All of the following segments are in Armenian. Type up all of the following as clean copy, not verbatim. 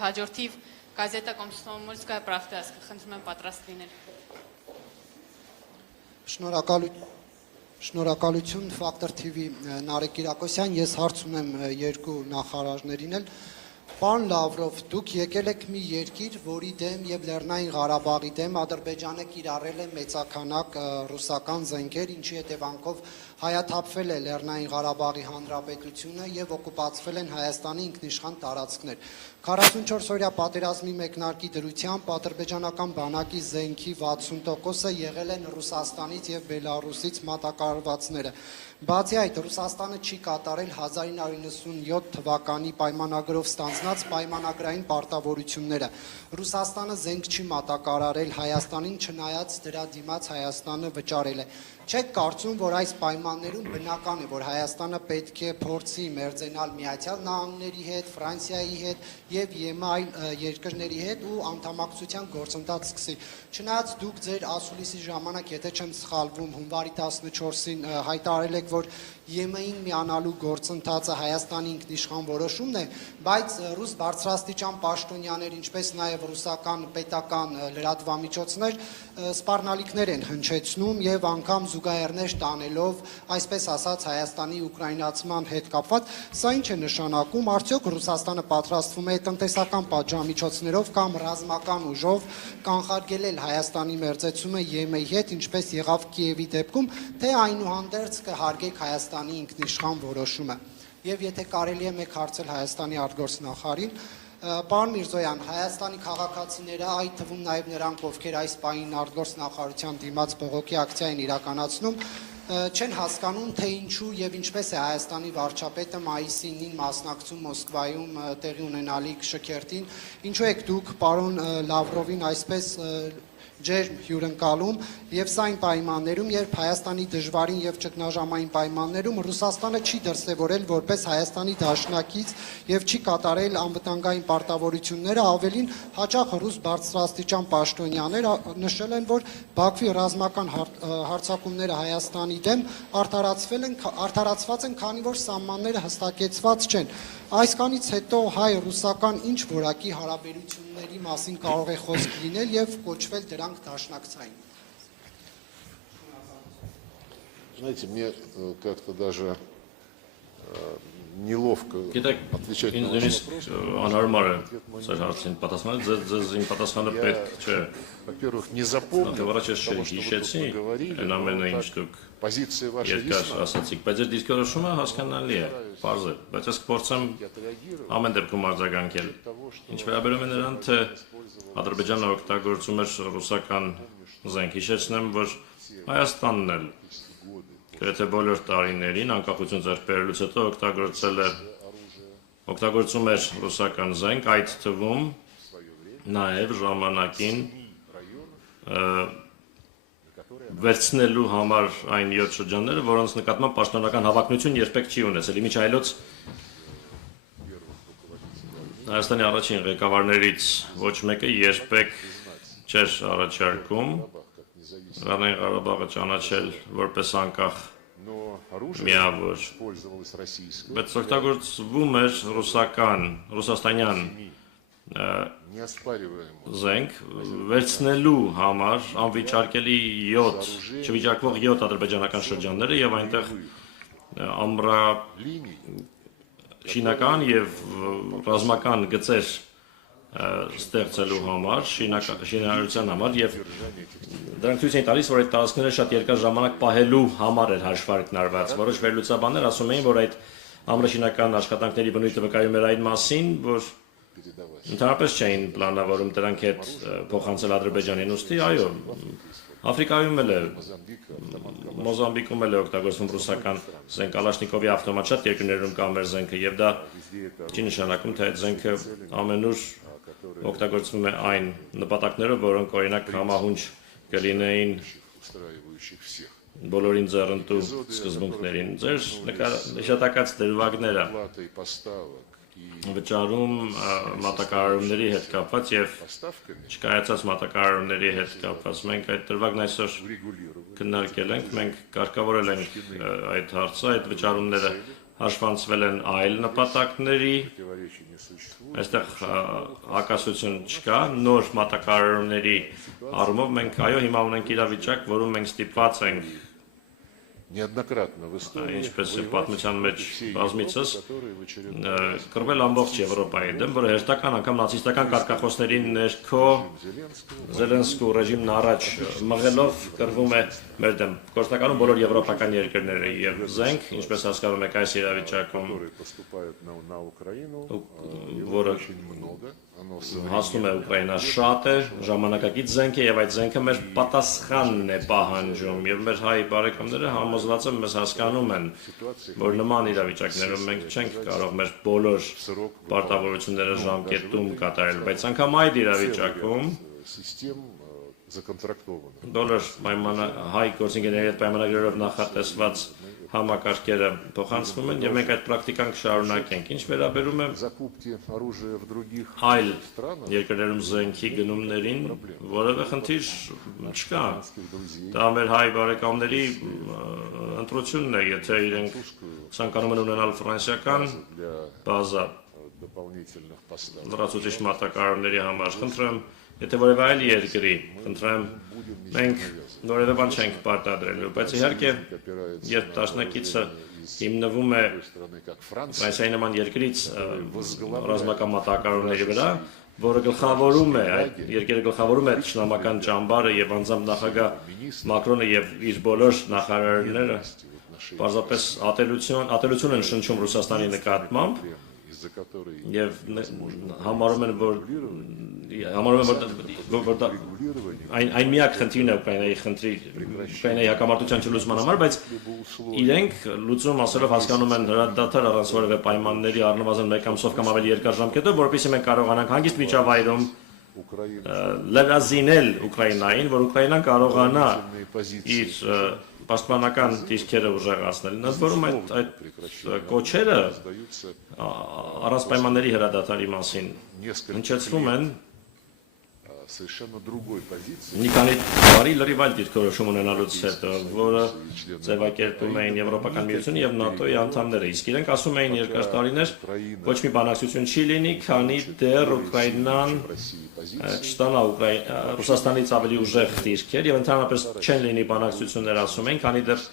Հաջորդիվ գազետա Կոմսոմոլսկայա պրավդա խնդրում եմ պատրաստ լինել։ Շնորհակալություն Factor TV Նարեկ Կիրակոսյան, ես հարց ունեմ երկու նախարարներին էլ։ Պարոն Լավրով, դուք եկել եք մի երկիր, որի դեմ եւ Լեռնային Ղարաբաղի դեմ Ադրբեջանը կիրառել է մեծականակ ռուսական զենքեր, ինչի հետևանքով հայաթափվել է Լեռնային Ղարաբաղի Հանրապետությունը եւ օկուպացվել են Հայաստանի ինքնիշխան տարածքներ։ 44-օրյա պատերազմի մեկնարկի դրությամբ ադրբեջանական բանակի զենքի 60%-ը եղել են Ռուսաստանից եւ Բելարուսից մատակարարվածները։ Բացի այդ, Ռուսաստանը չի կատարել 1997 թվականի պայմանագրով ստանձնած պայմանագրային պարտավորությունները։ Ռուսաստանը զենք չի մատակարարել Հայաստանին, չնայած դրա դիմաց Հայաստանը վճարել է։ Չեք կարծում, որ այս պայմաններում բնական է, որ Հայաստանը պետք է փորձի մերձենալ Միացյալ Նահանգների հետ, Ֆրանսիայի հետ եւ այլ երկրների հետ ու անդամակցության գործընթաց սկսի։ Չնայած դուք ձեր ասուլիսի ժամանակ, եթե չեմ սխալվում, հունվարի 14-ին հայտարարել եք, որ ԵՄ-ին միանալու գործընթացը Հայաստանի ինքնիշխան որոշումն է, բայց ռուս բարձրաստիճան պաշտոնյաներ, ինչպես նաև ռուսական պետական լրատվամիջոցներ սպառնալիքներ են հնչեցնում եւ անգամ զուգահեռներ տանելով, այսպես ասած, Հայաստանի ուկրաինացման հետ կապված, սա ինչ է նշանակում, արդյոք Ռուսաստանը պատրաստվում է տնտեսական պատժամիջոցներով կամ ռազմական ուժով կանխարգելել Հայաստանի մերձեցումը ԵՄ-ի հետ, ինչպես եղավ Կիևի դեպքում, թե այնուհանդերձ կհարգեք Հայաստանի ինքնիշխան որոշումը։ Եվ եթե կարելի է մեկ հարցել Հայաստանի արտգործնախարարին, պարոն Միրզոյան, Հայաստանի քաղաքացիները, այդ թվում նաև նրանք, ովքեր այս պահին արտգործնախարարության դիմաց բողոքի ակցիա են իրականացնում, չեն հասկանում, թե ինչու եւ ինչպես է Հայաստանի վարչապետը մայիսի 9-ին մասնակցում Մոսկվայում տեղի ունենալիք շքերթին, ինչու եք դուք պարոն Լավրովին այսպես ջերմ հյուրընկալում եւ սա այն պայմաններում, երբ Հայաստանի դժվարին եւ ճգնաժամային պայմաններում Ռուսաստանը չի դրսեւորել որպես Հայաստանի դաշնակից եւ չի կատարել անվտանգային պարտավորությունները, ավելին հաճախ ռուս բարձրաստիճան պաշտոնյաներ նշել են, որ Բաքվի ռազմական հարձակումները Հայաստանի դեմ արդարացված են, քանի որ սահմանները հստակեցված չեն։ Այսքանից հետո հայ-ռուսական ինչ որակի հարաբերությունների մասին կարող է խոսք լինել եւ կոչվել դրանք դաշնակցային։ Знаете, мне как-то даже неловко отвечать на ваш вопрос. Во-первых, не запомнил того, что вы говорили. Позиция ваша ясна. Գրեթե բոլոր տարիներին անկախություն ձեռք բերելուց հետո օգտագործում էր ռուսական զենք, այդ թվում նաև ժամանակին վերցնելու համար այն 7 շրջանները, որոնց նկատմամբ պաշտոնական հավակնություն երբեք չի ունեցել։ Իմիջ այլոց Հայաստանի առաջին ղեկավարներից ոչ մեկը երբեք չէր առաջարկում Լեռնային Ղարաբաղը ճանաչել որպես անկախ միավոր, բայց օգտագործվում էր ռուսաստանյան զենք վերցնելու համար անվիճարկելի 7, չվիճարկվող 7 ադրբեջանական շրջանները եւ այնտեղ ամրաշինական եւ ռազմական գծեր ստեղծելու համար, շինարարության համար եւ դրանք ցույց են տալիս, որ այդ տարածքները շատ երկար ժամանակ պահելու համար էր հաշվարկն արված։ Որոշ վերլուծաբաններ ասում էին, որ այդ ամրաշինական աշխատանքների բնույթը վկայում էր այն մասին, որ ընդհանրապես չէին պլանավորում դրանք հետ փոխանցել Ադրբեջանին, ուստի այո, Աֆրիկայում էլ է, Մոզամբիկում էլ է օգտագործվում ռուսական զենք, Կալաշնիկովի ավտոմատ, շատ երկրներում կա մեր զենքը եւ դա չի նշանակում, թե այդ զենքը ամենուր օգտագործվում է այն նպատակներով, որոնք օրինակ համահունչ կլինեին բոլորին ձեռնտու սկզբունքներին։ Ձեր նշանակած դրվագները վճարում մատակարարումների հետ կապված եւ չկայացած մատակարարումների հետ կապված մենք այդ դրվագն այսօր քննարկել ենք, մենք կարգավորել ենք այդ հարցը, այդ վճարումները հաշվանցվել են այլ նպատակների, այստեղ հակասություն չկա, նոր մատակարարումների առումով մենք այո հիմա ունենք իրավիճակ, որում մենք ստիպված ենք неоднократно в истории ինչպես պատմության մեջ բազմիցս կռվել ամբողջ Եվրոպայի դեմ, որը հերթական անգամ նացիստական կարգախոսների ներքո Զելենսկու ռեժիմն առաջ մղելով կռվում է մեր դեմ։ Գործնականում բոլոր եվրոպական երկրները եւ զենք, ինչպես հասկանում եք այս իրավիճակում, на Украину, որը հասնում է Ուկրաինա շատ է, ժամանակակից զենք է եւ այդ զենքը մեր պատասխանն է պահանջում եւ մեր հայ բարեկամները համոզված են մեզ հասկանում են, որ նման իրավիճակներում մենք չենք կարող մեր բոլոր պարտավորությունները ժամկետում կատարել, բայց անգամ այդ իրավիճակում բոլոր հայ գործընկերների հետ պայմանագրերով նախատեսված համակարգերը փոխանցվում են եւ մենք այդ պրակտիկան կշարունակենք։ Ինչ վերաբերում է այլ երկրներում զենքի գնումներին, որևէ խնդիր չկա։ Դա մեր հայ բարեկամների ընտրությունն է, եթե իրենք ցանկանում են ունենալ ֆրանսիական բազա լրացուցիչ մատակարարումների համար, խնդրեմ, եթե որևէ այլ երկրի, խնդրեմ, մենք որևէ բան չենք պարտադրելու, բայց իհարկե, երբ դաշնակիցը հիմնվում է Ֆրանսիայի նման երկրից ռազմական մատակարարումների վրա, որը գլխավորում է, այդ երկրը գլխավորում է թշնամական ճամբարը եւ անձամբ նախագահ Մակրոնը եւ իր բոլոր նախարարները, պարզապես ատելություն են շնչում Ռուսաստանի նկատմամբ եւ համարում են, որ այն միակ խնդիրն է Ուկրաինայի հակամարտության չլուծման համար, բայց իրենք լուծում ասելով հասկանում են հրադադար առանց որևէ պայմանների առնվազն մեկ ամսով կամ ավելի երկար ժամկետով, որովհետեւ մենք կարողանանք հանգիստ միջավայրում լրազինել Ուկրաինային, որ Ուկրաինան կարողանա իր պաշտպանական դիրքերը ուժեղացնել։ Ընդ որում այդ կոչերը առանց պայմանների հրադադարի մասին հնչեցվում են մի քանի տարի լրիվ այլ դիրքորոշում ունենալուց հետո, որը ձևակերպում էին Եվրոպական միությունը եւ ՆԱՏՕ-ի անդամները, իսկ իրենք ասում էին երկար տարիներ ոչ մի բանակցություն չի լինի, քանի դեռ Ուկրաինան չստանա Ռուսաստանից ավելի ուժեղ դիրքեր եւ ընդհանրապես չեն լինի բանակցություններ, ասում են, քանի դեռ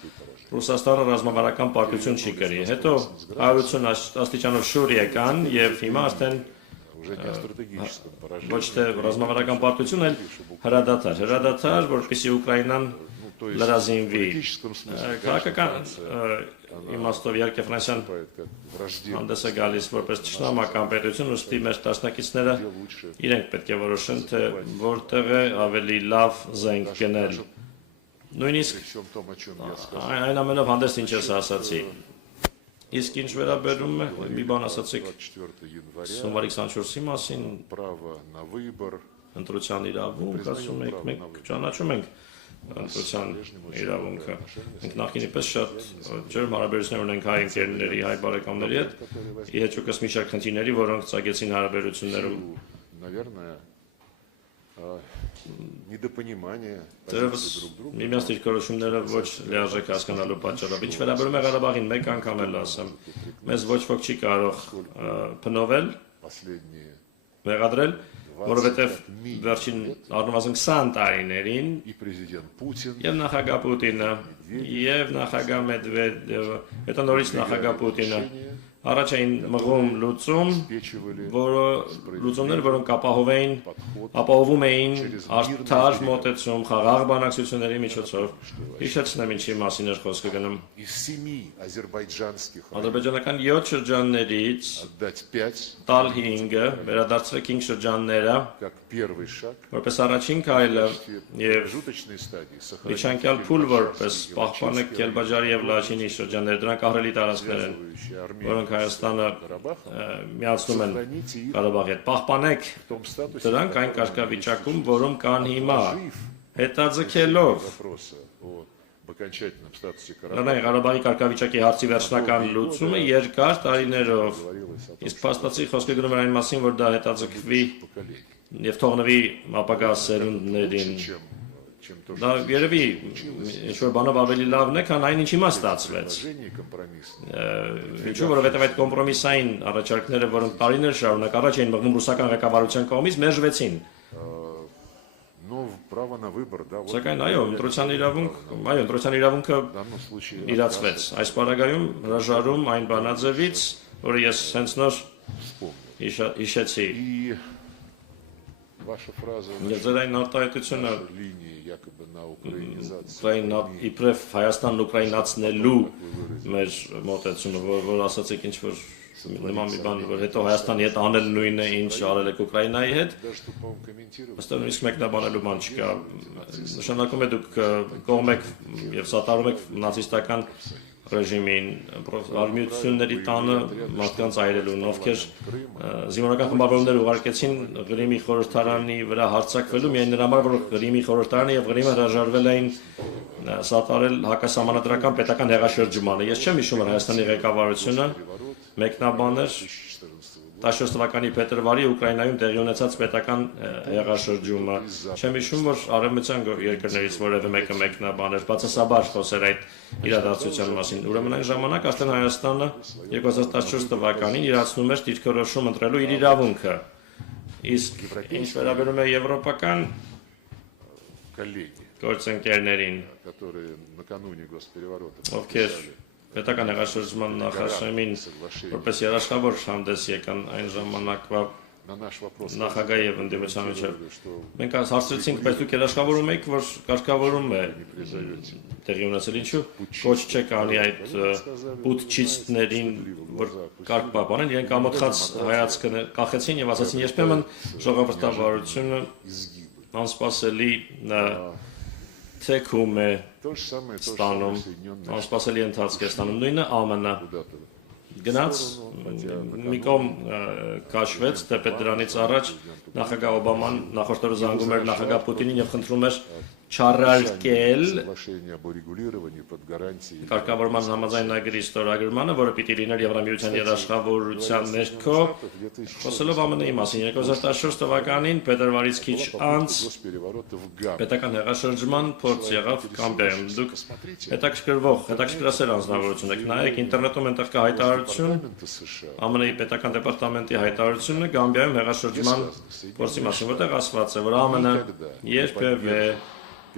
Ռուսաստանը ռազմավարական պարտություն չի կրի։ Հետո 180 աստիճանով շուր եկան եւ հիմա արդեն ոչ թե ռազմավարական պարտություն, այլ հրադադար, որպեսզի Ուկրաինան լրազինվի։ Քաղաքական իմաստով իհարկե Ֆրանսիան հանդես է գալիս որպես թշնամական պետություն, ուստի մեր դաշնակիցները իրենք պետք է որոշեն, թե որտեղ է ավելի լավ զենք գնել։ Նույնիսկ այն ամենով հանդես ինչ ես ասացի։ Իսկ ինչ վերաբերում է, մի բան ասացիք հունվարի 24-ի մասին, ընտրության իրավունք, ասում եք, մենք ճանաչում ենք ընտրության իրավունքը։ Մենք նախկինի պես շատ ջերմ հարաբերություններ ունենք հայ ընկերների, հայ բարեկամների հետ, ի հեճուկս մի շարք խնդիրների, որոնք ծագեցին հարաբերություններում։ Դերևս միմյանց դիրքորոշումները ոչ լիարժեք հասկանալու պատճառով։ Ինչ վերաբերում է Ղարաբաղին, մեկ անգամ էլ ասեմ, մեզ ոչ ոք չի կարող փնովել, մեղադրել, որովհետև վերջին առնվազն 20 տարիներին եւ նախագահ Պուտինը եւ նախագահ Մեդվեդևը, հետո նորից նախագահ Պուտինը առաջ էին մղում լուծումներ, որոնք ապահովում էին արդար մոտեցում խաղաղ բանակցությունների միջոցով։ Հիշեցնեմ ինչի մասին էր խոսքը գնում։ Ադրբեջանական 7 շրջաններից տալ 5-ը, վերադարձրել 5 շրջանները, որպես առաջին քայլը եւ միջանկյալ փուլ որպես պահպանեք Կելբաջարի եւ Լաչինի շրջանները, դրանք ահռելի տարածքներ են, որոնք Հայաստանը միացնում են Ղարաբաղի հետ։ Պահպանեք դրանք այն կարգավիճակում, որում կան հիմա, հետաձգելով Ղարաբաղի կարգավիճակի հարցի վերջնական լուծումը երկար տարիներով, իսկ փաստացի խոսքը գնում էր այն մասին, որ դա հետաձգվի եւ թողնվի ապագա սերունդներին, чем то, Դա что երևի ինչ-որ բանով ավելի լավն է, քան այն ինչ հիմա ստացվեց։ предложение компромиссное. Ինչու որովհետև այդ կոմպրոմիսային առաջարկները, որոնք տարիներ շարունակ առաջ էին մղվում ռուսական ղեկավարության կողմից, մերժվեցին։ Но право на выбор, да, вот Սակայն այո, ընտրության իրավունքը в данном случае իրացվեց։ Այս պարագայում հրաժարում այն բանաձևից, որը ես հենց նոր вспомнил. հիշեցի։ И ваша фраза Եվ ձեր այն արտահայտությունը линии якобы на украинизацию. Ուկրաինա իբրև Հայաստանն ուկրաինացնելու մեր մոտեցումը, որ ասացիք ինչ որ նման մի բան, որ հետո Հայաստանի հետ անել նույնը, ինչ արել եք Ուկրաինայի հետ, Да, что, по-моему, комментировать. ըստ նույնիսկ մեկնաբանելու բան չկա։ Նշանակում է դուք կողմ եք եւ սատարում եք նացիստական ռեժիմին, արմիությունների տանը մարդկանց այրելուն, ովքեր զինվորական խմբավորումներ ուղարկեցին Ղրիմի խորհրդարանի վրա հարձակվելու միայն նրա համար, որ Ղրիմի խորհրդարանը եւ Ղրիմը հրաժարվել էին սատարել հակասահմանադրական պետական հեղաշրջմանը։ Ես չեմ հիշում, որ Հայաստանի ղեկավարությունը մեկնաբաներ 14 թվականի փետրվարի Ուկրաինայում տեղի ունեցած պետական հեղաշրջումը։ Չեմ հիշում, որ արևմտյան երկրներից որևէ մեկը մեկնաբաներ, բացասաբար խոսեր այդ իրադարձության մասին։ Ուրեմն այն ժամանակ արդեն Հայաստանը 2014 թվականին իրացնում էր դիրքորոշում ընտրելու իր իրավունքը։ Իսկ ինչ վերաբերում է եվրոպական Коллеги, գործընկերներին, которые накануне госпереворота ովքեր պետական հեղաշրջման նախաշեմին որպես երաշխավոր հանդես եկան այն ժամանակվա на наш вопрос նախագահ եւ ընդդիմության միջեւ։ что Մենք հարցրեցինք, բայց դուք երաշխավորում եք, որ կարգավորում է տեղի ունեցել, ինչու ոչ չեք անի այդ պուտչիստներին, որ կարգ պահպանեն, իրենք ամոթխած հայացքը կախեցին եւ ասացին, երբեմն ժողովրդավարությունը անսպասելի թեքում է то же самое, то, что ստանում, Соединенные անսպասելի ընթացք է ստանում, նույնը ԱՄՆ-ը куда-то գնաց մի կողմ քաշվեց, թեպետ դրանից առաջ նախագահ Օբաման նախորդ օրը զանգում էր նախագահ Պուտինին եւ խնդրում էր չառարկել соглашение об урегулировании под гарантией կարգավորման համաձայնագրի ստորագրմանը, որը պիտի լիներ Եվրամիության երաշխավորության ներքո, խոսելով ԱՄՆ-ի մասին 2014 թվականին փետրվարից քիչ անց госпереворота в ГАМ. պետական հեղաշրջման փորձ եղավ Գամբիայում։ Դուք հետաքրքրասեր անձնավորություն եք, նայեք ինտերնետում այնտեղ կա հայտարարություն, Парламента США ԱՄՆ-ի պետական դեպարտամենտի հայտարարությունը Գամբիայում հեղաշրջման փորձի մասին, որտեղ ասված է, որ ԱՄՆ-ը երբևէ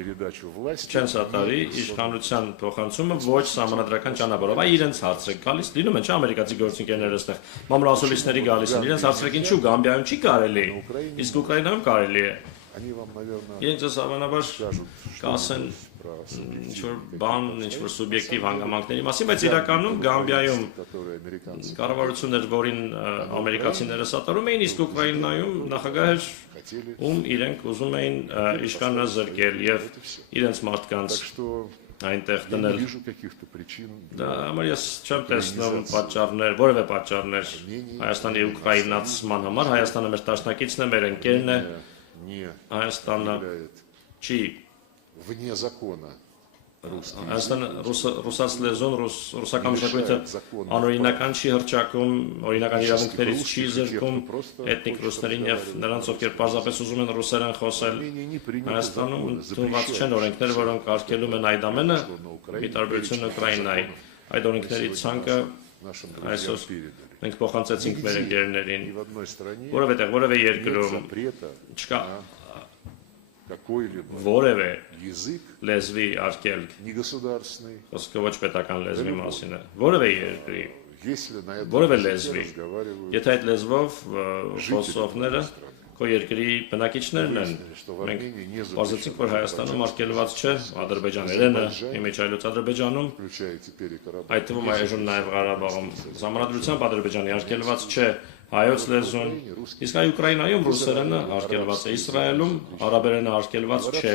передачу власти չեն սատարի իշխանության փոխանցումը ոչ սահմանադրական ճանապարհով։ Այ իրենց հարցրեք, գալիս լինում են չէ ամերիկացի գործընկերները այստեղ, մամուլասուլիսների գալիս են, իրենց հարցրեք ինչու Գամբիայում չի կարելի, իսկ Ուկրաինայում կարելի է։ они вам, наверное, Իրենց հավանաբար скажут կասեն про ինչ-որ բան, ինչ-որ սուբյեկտիվ հանգամանքների մասին, բայց իրականում Գամբիայում которые американцы կառավարությունն էր, որին ամերիկացիները սատարում էին, իսկ Ուկրաինայում նախագահ էր, хотели. ում իրենք ուզում էին իշխանը զրկել եւ իրենց մարդկանց Так что այնտեղ я не դնել։ вижу каких-то причин. Դա համար ես չեմ տեսնում պատճառներ, որևէ պատճառներ Հայաստանի ուկրաինացման համար։ Հայաստանը մեր տաշնակիցն է, մեր ընկերն է, Не Հայաստանը являет չի вне закона русский Հայաստանը ռուսաց լեզուն, ռուսական մշակույթը անօրինական չի հրճակում, օրինական իրավունքներից չի զրկում էթնիկ ռուսներին եւ նրանց, ովքեր պարզապես ուզում են ռուսերեն խոսել։ язык. Не принято Հայաստանում закона, թողված չեն օրենքներ, որոնք արգելում են այդ ամենը, ի տարբերություն Ուկրաինայի։ Այդ օրենքների ցանկը нашим այսօր друзьям передали. մենք փոխանցեցինք մեր ընկերներին, Ни в одной стране որևէ нет երկրում запрета չկա какой-либо որևէ язык լեզվի արգել, негосударственный, խոսքը ոչ պետական լեզվի մասին է, որևէ երկրի, если на этом որևէ языке լեզվի, разговаривают եթե այդ լեզվով խոսողները քո երկրի բնակիչներն են, մենք բացեցինք, որ Հայաստանում արգելված չէ ադրբեջաներենը, իմիջայլոց Ադրբեջանում, включая теперь и Карабах. այդ թվում այժմ նաև Ղարաբաղում, ժամանակությամբ Ադրբեջանի արգելված չէ հայոց լեզուն, իսկ այ Ուկրաինայում ռուսերենը արգելված է, Իսրայելում արաբերենը արգելված չէ,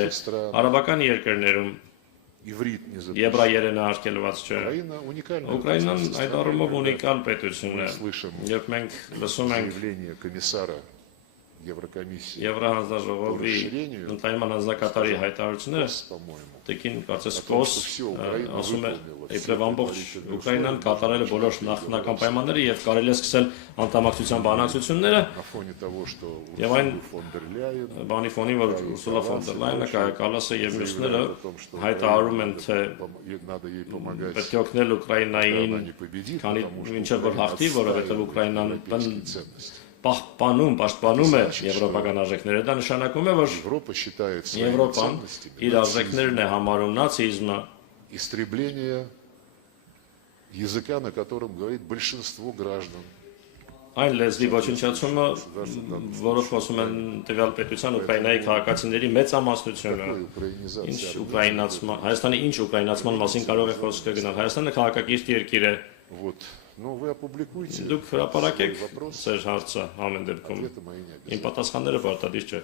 արաբական երկրներում Иврит не запрещен. եբրայերենը արգելված չէ։ Украина уникальная. Ուկրաինան այդ առումով ունիկալ պետություն է, Слышим երբ մենք լսում ենք заявление комиссара комиссии Եվրահանձնաժողովի ընդայնման հանձնակատարի հայտարարությունը по-моему, տիկին կարծես կոս ասում է իբրև ամբողջ Ուկրաինան կատարել է բոլոր նախնական պայմանները եւ կարելի է սկսել անդամակցության բանակցությունները на фоне того, что եւ այն фон дер Ляйен բանի ֆոնի որ Ուրսուլա ֆոն դեր Լայենը Կալասը եւ մյուսները հայտարարում են թե надо ей помогать, պետք է օգնել Ուկրաինային она не победит, քանի потому что մինչև որ հաղթի, որովհետեւ Ուկրաինան ценности. պաշտպանում է եվրոպական արժեքները, դա նշանակում է, որ Европа считает своими Եվրոպան ценностями իր արժեքներն է համարում նացիզմը, истребление языка, на котором говорит большинство граждан. այն լեզվի ոչնչացումը, որով խոսում են տվյալ պետության Ուկրաինայի քաղաքացիների մեծամասնությունը, Такой украинизация ինչ Армении. ուկրաինացման, Հայաստանի ինչ ուկրաինացման մասին կարող է խոսքը գնալ։ Հայաստանը քաղաքակիրթ երկիր է։ Вот. Ну, вы опубликуйте. Դուք հրապարակեք свой вопрос. ձեր հարցը ամեն դեպքում։ Ответы мои не Իմ обязательно. պատասխանները պարտադիր չէ։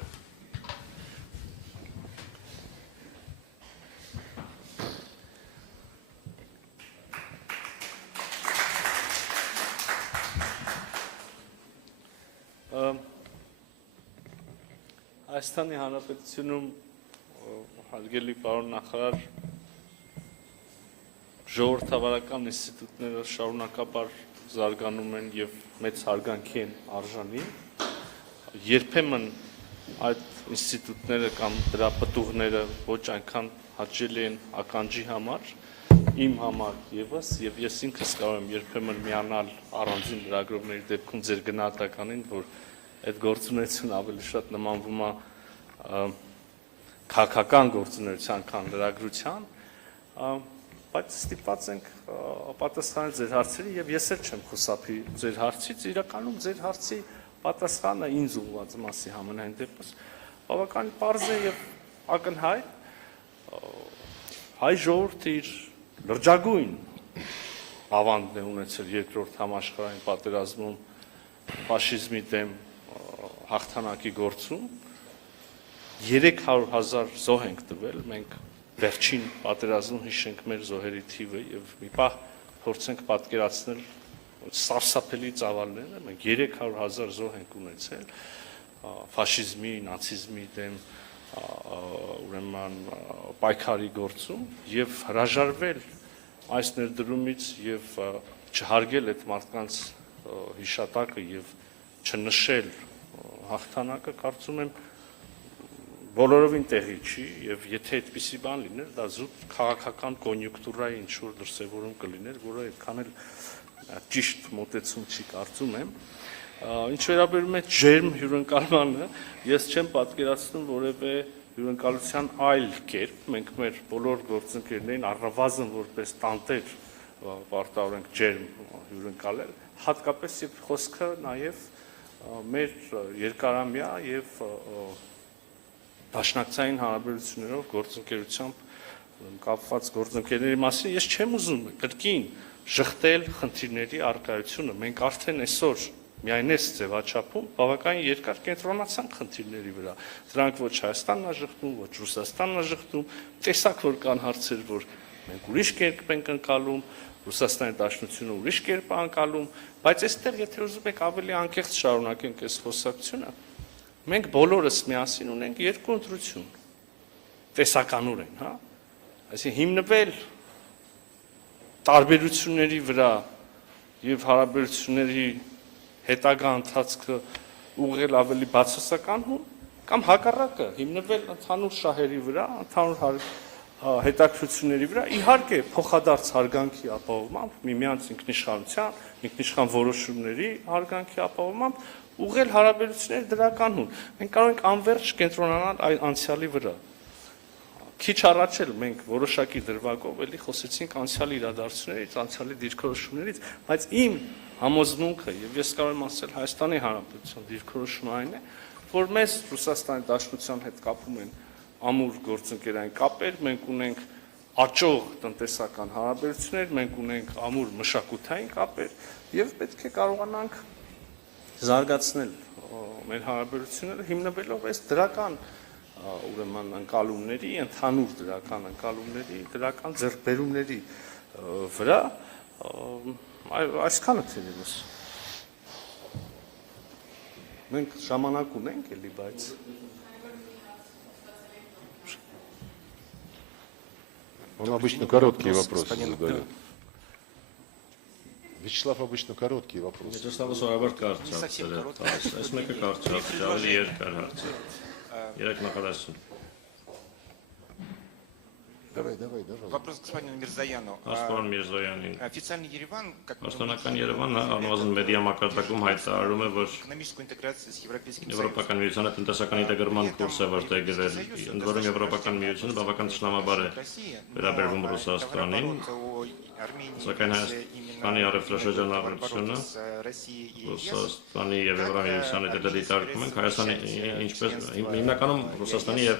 Հայաստանի Հանրապետությունում հարգելի պարոն նախարար ժողովրդավարական ինստիտուտները շարունակաբար զարգանում են եւ մեծ հարգանքի են արժանի երբեմն այդ ինստիտուտները կամ դրա պտուղները ոչ այնքան հաճելի են ականջի համար իմ համար եւս եւ ես ինքս կարող եմ երբեմն միանալ առանձին լրագրողների դեպքում ձեր գնահատականին որ այդ գործունեությունը ավելի շատ նմանվում է քաղաքական գործունեության, քան լրագրության, բայց ստիպված ենք պատասխանել ձեր հարցերի եւ ես էլ չեմ խուսափի ձեր հարցից, իրականում ձեր հարցի պատասխանը ինձ ուղղված մասի համենայն դեպս բավական պարզ է եւ ակնհայտ հայ ժողովուրդը իր լրջագույն ավանդն է ունեցել երկրորդ համաշխարհային պատերազմում ֆաշիզմի դեմ հաղթանակի գործում 300,000 զոհ ենք տվել, մենք վերջին պատերազմում հիշենք մեր զոհերի թիվը եւ մի պահ փորձենք պատկերացնել սարսափելի ծավալները, մենք 300,000 զոհ ենք ունեցել ֆաշիզմի, նացիզմի դեմ ուրեմն պայքարի գործում եւ հրաժարվել այս ներդրումից եւ չհարգել այդ մարդկանց հիշատակը եւ չնշել հաղթանակը կարծում եմ բոլորովին տեղի չի եւ եթե այդպիսի բան լիներ դա զուտ քաղաքական կոնյունկտուրայի ինչ որ դրսևորում կլիներ որը այդքան էլ ճիշտ մոտեցում չի կարծում եմ ինչ վերաբերում է ջերմ հյուրընկալմանը ես չեմ պատկերացնում որևէ հյուրընկալության այլ կերպ մենք մեր բոլոր գործընկերներին առնվազն որպես տանտեր պարտավորենք ջերմ հյուրընկալել հատկապես եւ խոսքը նաեւ մեր երկարամյա եւ դաշնակցային հարաբերություններով գործընկերությամբ կապված գործընկերների մասին ես չեմ ուզում կրկին շղթել խնդիրների արկայությունը մենք արդեն այսօր միայն այս ձևաչափում բավականին երկար կենտրոնացանք խնդիրների վրա դրանք ոչ Հայաստանն է շղթում ոչ Ռուսաստանն է շղթում տեսակ որ կան հարցեր որ մենք ուրիշ կերպ ենք ընկալում Ռուսաստանի Դաշնությունը ուրիշ կերպ է ընկալում բայց այստեղ եթե ուզում եք ավելի անկեղծ շարունակենք այս խոսակցությունը մենք բոլորս միասին ունենք երկու ընտրություն տեսականորեն, հա? Այսինքն հիմնվել տարբերությունների վրա եւ հարաբերությունների հետագա ընթացքը ուղղել ավելի բացասական հուն կամ հակառակը հիմնվել ընդհանուր շահերի վրա, ընդհանուր հետաքրությունների վրա, իհարկե փոխադարձ հարգանքի ապահովմամբ, միմյանց ինքնիշխանության, ինքնիշխան որոշումների հարգանքի ապահովմամբ ուղղել հարաբերությունները դրական հուն։ Մենք կարող ենք անվերջ կենտրոնանալ այն անցյալի վրա։ Քիչ առաջ էլ մենք որոշակի դրվագով էլի խոսեցինք անցյալի իրադարձություններից, անցյալի դիրքորոշումներից, բայց իմ համոզմունքը եւ ես կարող եմ ասել Հայաստանի Հանրապետության դիրքորոշումը այն է, որ մեզ Ռուսաստանի Դաշնության հետ կապում են ամուր գործընկերային կապեր, մենք ունենք աճող տնտեսական հարաբերություններ, մենք ունենք ամուր մշակութային կապեր եւ պետք է կարողանանք զարգացնել մեր հարաբերությունները հիմնվելով այս դրական ուրեմն ընկալումների, ընդհանուր դրական ընկալումների, դրական ձեռքբերումների վրա այսքանը թերևս Մենք ժամանակ ունենք էլի, բայց Он обычно короткие вопросы задает. Вячеслав обычно короткие вопросы. Վիճակը սովորաբար կարճ հարցեր է տալիս, այս մեկը կարճ հարց է, ավելի երկար հարց է։ Երեք նախադասություն։ Давай. Вопрос к господину Мирзояну. Ասպարան Միրզոյանին։ Официальный Ереван, как Պաշտոնական Երևանը առնվազն մեդիա մակարդակում հայտարարում է, որ экономическую интеграцию с Европейским Եվրոպական միությանը տնտեսական ինտեգրման կուրս է որտեղել։ Ընդ որում Եվրոպական միությունը բավական ճշնամաբար է վերաբերվում Ռուսաստանին, սակայն Հայաստանի առևտրաշրջանառությունը Ռուսաստանի եւ Եվրամիությանի հետ դիտարկում ենք Հայաստանի ինչպես հիմնականում Ռուսաստանի եւ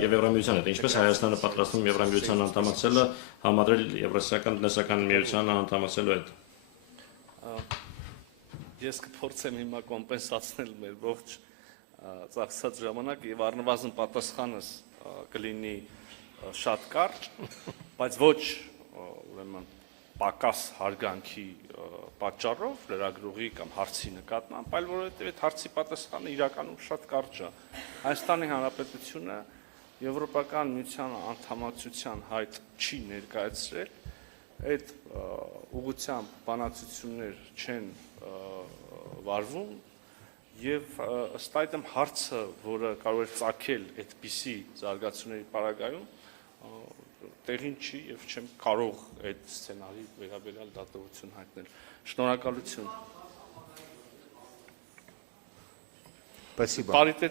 Եվրամիության հետ, ինչպես Հայաստանը պատրաստվում Եվրամիության անդամակցելը համադրել Եվրասիական տնտեսական միությանը անդամակցելու հետ։ ես կփորձեմ հիմա կոմպենսացնել մեր ողջ ծախսած ժամանակ եւ առնվազն պատասխանս կլինի շատ կարճ, բայց ոչ ուրեմն պակաս հարգանքի պատճառով լրագրողի կամ հարցի նկատմամբ, այլ որովհետեւ այդ հարցի պատասխանը իրականում շատ կարճ է։ Հայաստանի Հանրապետությունը Եվրոպական միության անդամակցության հայտ չի ներկայացրել, այդ ուղղությամբ բանակցություններ չեն վարվում եւ ըստ այդմ հարցը, որը կարող է ծագել այդպիսի զարգացումների պարագայում, տեղին չի եւ չեմ կարող այդ սցենարի վերաբերյալ դատողություն հայտնել։ Շնորհակալություն։ Спасибо. Պարիտետ